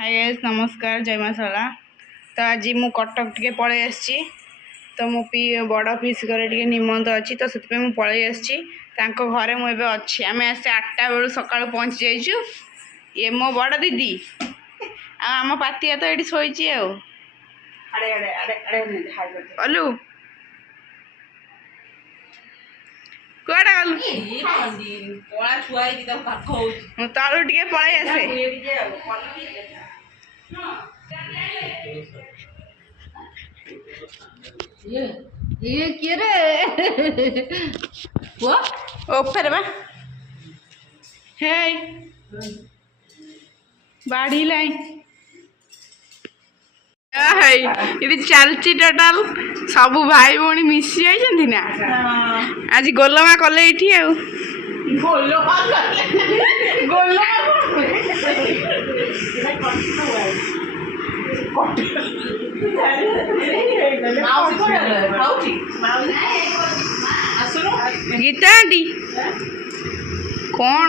Hi guys नमस्कार जय मां शाला। तो आज मु कटक टे पलि आसी तो मो बड़ पिस घर टे निमंत अच्छी तो से पलि आसी घरे मुझे अच्छी आम आस 8टा बेलू सका पहुँची जाइचु। ये मो बड़ दीदी आम पातिया तो ये शोची अलू कड़ा गलु तलू टे पलि आसे ये किए रे वो ओफर बा हे बाढ़ी लाई ये चलती टोटाल सब भाई भौणी मिसी जाइछन्ति ना आज गोलमा कले एठी आ गीता आंटी कौन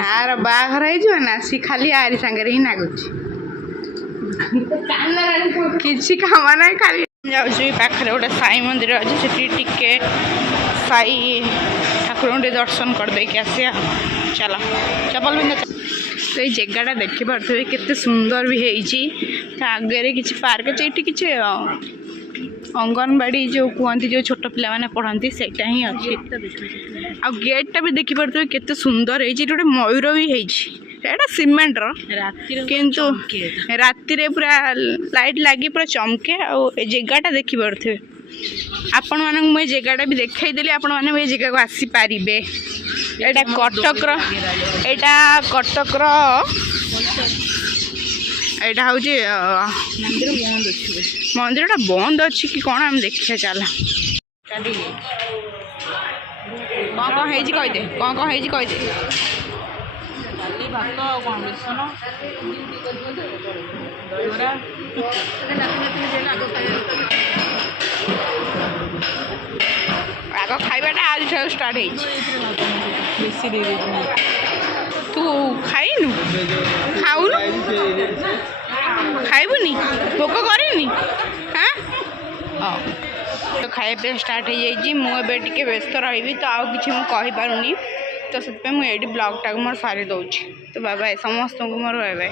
आर बाहर ना सी खाली आरी सांगे ही नागुच किसी काम ना खाली जाऊँ पाखे गोटे साई मंदिर अच्छे से साई ठाकुर दर्शन कर देके आसिया चलो चपल भी तो ये जगह देखी पारे केते सुंदर भी है आगे किसी पार्क अच्छे किसी अंगनवाड़ी जो कहते जो छोट पिला माने पढ़ती से ही अच्छी आ गेटा भी देखी पारे केते सुंदर है गोटे मयूर भी है सीमेंट किंतु राति पूरा लाइट लगी पूरा चमके आगाटा देखी पारे आपण मानक मुझे जगहटा भी देखईदेली आपण मैंने जगह को आसीपारे यहाँ कटक यहाँ कटक यहाँ हूँ मंदिरटा बंद अच्छी कि कौन आम देखिए चल कौन कौन है कहदे कौन कौन है कहदे भात कौन बेसन आग खाइबाटा आज स्टार्ट तू खाइनु खाऊनु खाइबुनी भोक करनी हाँ तो खाइबा स्टार्ट हो मुझे व्यस्त रही तो आउ कि मुझे तो से मुझे ब्लॉग टाक मोर सारी दूँ तो बाय बाय समस्त को मोर बाय बाय।